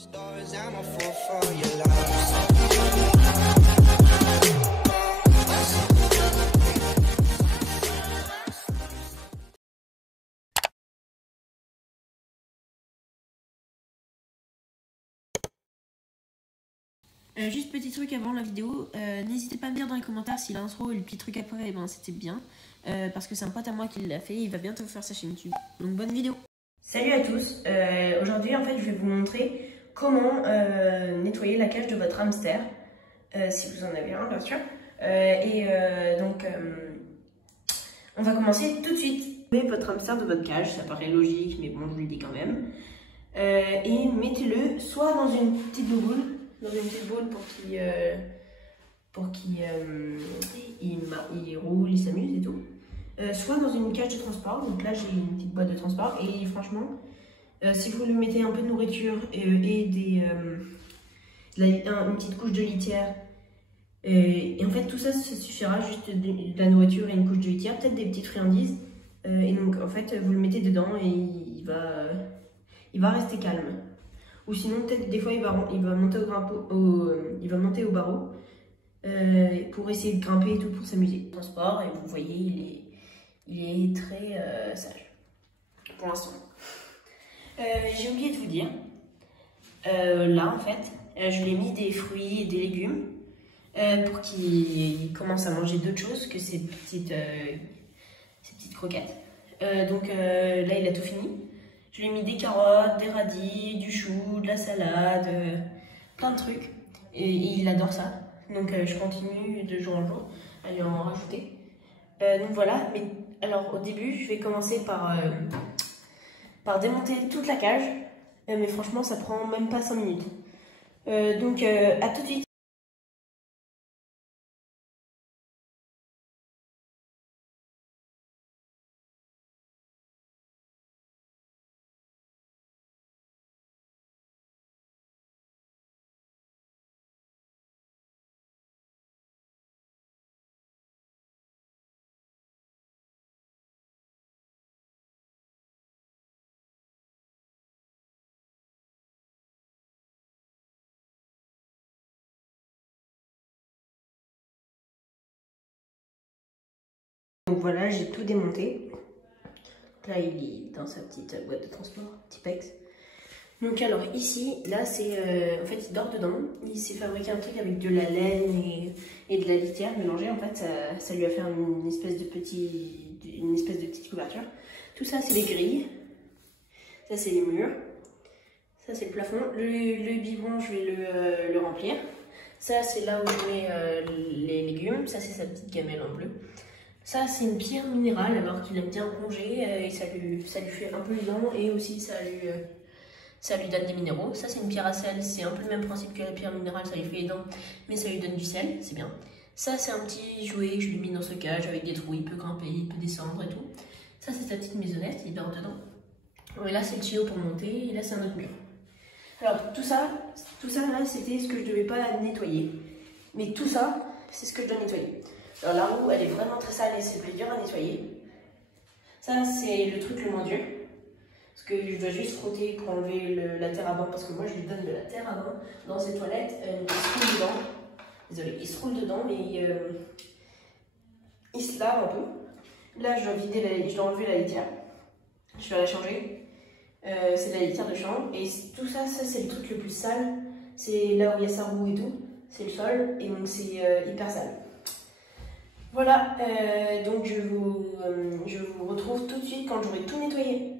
Juste petit truc avant la vidéo, n'hésitez pas à me dire dans les commentaires si l'intro et le petit truc après, eh ben, c'était bien. Parce que c'est un pote à moi qui l'a fait, il va bientôt faire sa chaîne YouTube. Donc bonne vidéo. Salut à tous, aujourd'hui en fait je vais vous montrer comment nettoyer la cage de votre hamster. Si vous en avez un bien sûr. On va commencer tout de suite. Mettez votre hamster de votre cage, ça paraît logique mais bon je vous le dis quand même. Et mettez-le soit dans une petite boule pour qu'il roule, il s'amuse et tout. Soit dans une cage de transport, donc là j'ai une petite boîte de transport et franchement, si vous lui mettez un peu de nourriture et une petite couche de litière, et en fait tout ça, ça suffira, juste de la nourriture et une couche de litière, peut-être des petites friandises, et donc en fait vous le mettez dedans et il va rester calme. Ou sinon peut-être des fois il va monter au barreau pour essayer de grimper et tout pour s'amuser. Transport, et vous voyez il est très sage pour l'instant. J'ai oublié de vous dire, là en fait je lui ai mis des fruits et des légumes pour qu'il commence à manger d'autres choses que ces petites croquettes. Donc là il a tout fini. Je lui ai mis des carottes, des radis, du chou, de la salade, plein de trucs. Et il adore ça. Donc je continue de jour en jour à lui en rajouter. Donc voilà, mais alors au début je vais commencer par démonter toute la cage. Mais franchement ça prend même pas 5 minutes. Donc à tout de suite. Donc voilà, j'ai tout démonté. Là, il est dans sa petite boîte de transport, Tipex. Donc alors ici, là c'est, en fait il dort dedans. Il s'est fabriqué un truc avec de la laine et de la litière mélangée. En fait, ça lui a fait une espèce de petite couverture. Tout ça c'est les grilles. Ça c'est les murs. Ça c'est le plafond. Le biberon, je vais le remplir. Ça c'est là où je mets les légumes. Ça c'est sa petite gamelle en bleu. Ça, c'est une pierre minérale, alors qu'il aime bien plonger et ça lui fait un peu les dents et aussi ça lui donne des minéraux. Ça, c'est une pierre à sel, c'est un peu le même principe que la pierre minérale, ça lui fait les dents, mais ça lui donne du sel, c'est bien. Ça, c'est un petit jouet que je lui ai mis dans ce cage avec des trous, il peut grimper, il peut descendre et tout. Ça, c'est sa petite maisonnette, il dort dedans. Et là, c'est le tuyau pour monter et là, c'est un autre mur. Alors, tout ça là, c'était ce que je devais pas nettoyer. Mais tout ça, c'est ce que je dois nettoyer. Alors la roue, elle est vraiment très sale et c'est le plus dur à nettoyer. Ça, c'est le truc le moins dur. Parce que je dois juste frotter pour enlever la terre à bain. Parce que moi, je lui donne de la terre à bain dans ses toilettes. Il se roule dedans. Désolée, il se roule dedans, mais il se lave un peu. Là, je dois enlever la litière. Je vais la changer. C'est de la litière de chambre. Et tout ça, c'est le truc le plus sale. C'est là où il y a sa roue et tout. C'est le sol. Et donc, c'est hyper sale. Voilà, donc je vous retrouve tout de suite quand j'aurai tout nettoyé.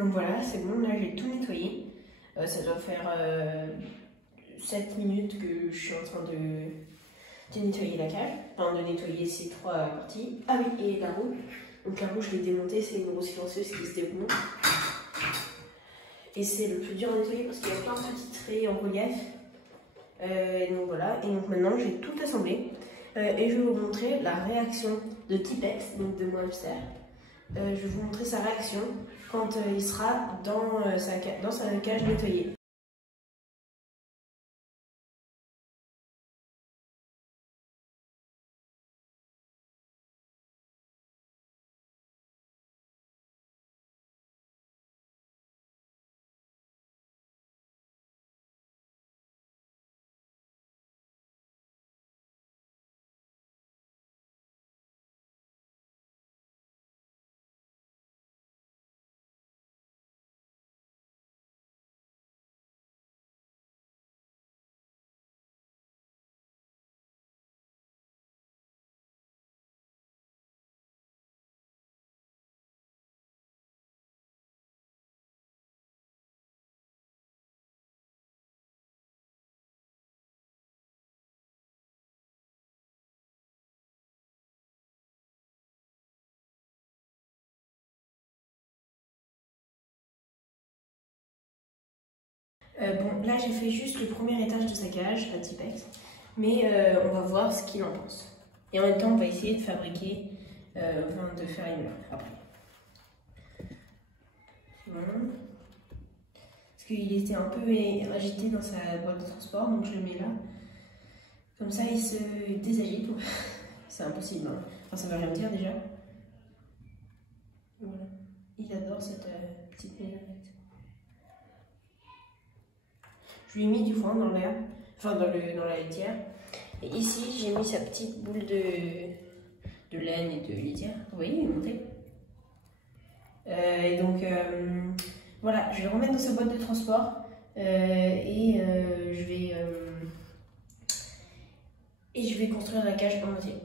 Donc voilà, c'est bon, là j'ai tout nettoyé. Ça doit faire 7 minutes que je suis en train de nettoyer la cage, enfin de nettoyer ces 3 parties. Ah oui, et la roue. Donc la roue, je l'ai démontée, c'est une roue silencieuse qui se démonte. Et c'est le plus dur à nettoyer parce qu'il y a plein de petits traits en relief. Et donc voilà, et donc maintenant j'ai tout assemblé. Et je vais vous montrer la réaction de Tipex, donc de mon hamster. Je vais vous montrer sa réaction quand il sera dans sa cage nettoyée. Bon, là j'ai fait juste le premier étage de sa cage à Tipex, mais on va voir ce qu'il en pense. Et en même temps, on va essayer de fabriquer, de faire une mur après. Bon. Parce qu'il était un peu agité dans sa boîte de transport, donc je le mets là. Comme ça, il se désagite. C'est impossible, hein. Enfin, ça va rien dire déjà. Voilà. Il adore cette petite maisonnette. Je lui ai mis du foin dans l'air, enfin dans la litière. Et ici, j'ai mis sa petite boule de laine et de litière. Vous voyez, il est monté. Et donc, voilà, je vais le remettre dans sa boîte de transport. Je vais construire la cage en entier.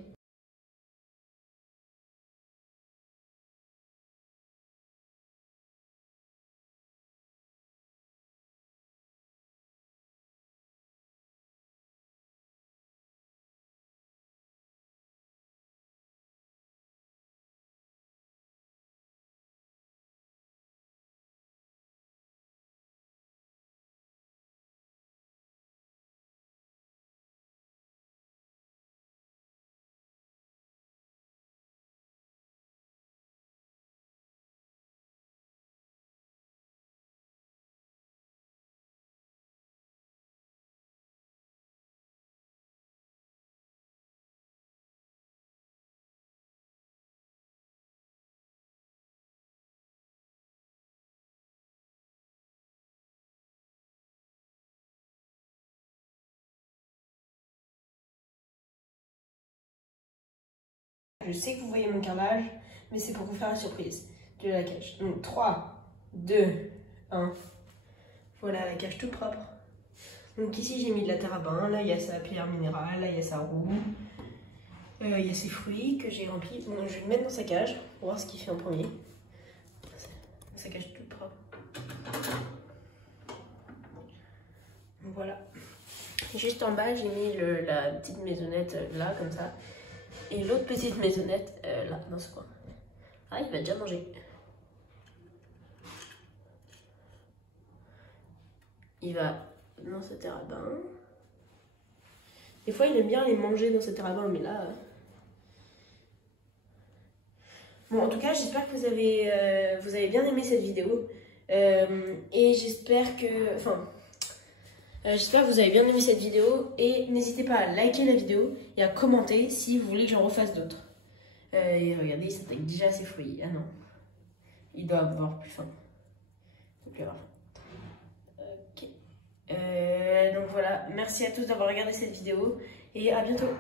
Je sais que vous voyez mon carrelage, mais c'est pour vous faire la surprise de la cage. Donc 3, 2, 1. Voilà la cage toute propre. Donc ici j'ai mis de la terre à bain, là il y a sa pierre minérale, là il y a sa roue. Il y a ses fruits que j'ai remplis. Donc je vais le mettre dans sa cage pour voir ce qu'il fait en premier. Sa cage toute propre. Donc voilà. Juste en bas j'ai mis la petite maisonnette là comme ça. Et l'autre petite maisonnette, là, dans ce coin. Ah, il va déjà manger. Il va dans ce terre à bain. Des fois, il aime bien les manger dans ce terre à bain, mais là... Bon, en tout cas, j'espère que vous avez bien aimé cette vidéo. Et j'espère que... Enfin... J'espère que vous avez bien aimé cette vidéo et n'hésitez pas à liker la vidéo et à commenter si vous voulez que j'en refasse d'autres. Et regardez, il s'attaque déjà à ses fruits. Ah non, il doit avoir plus faim. Ok. Donc voilà, merci à tous d'avoir regardé cette vidéo et à bientôt.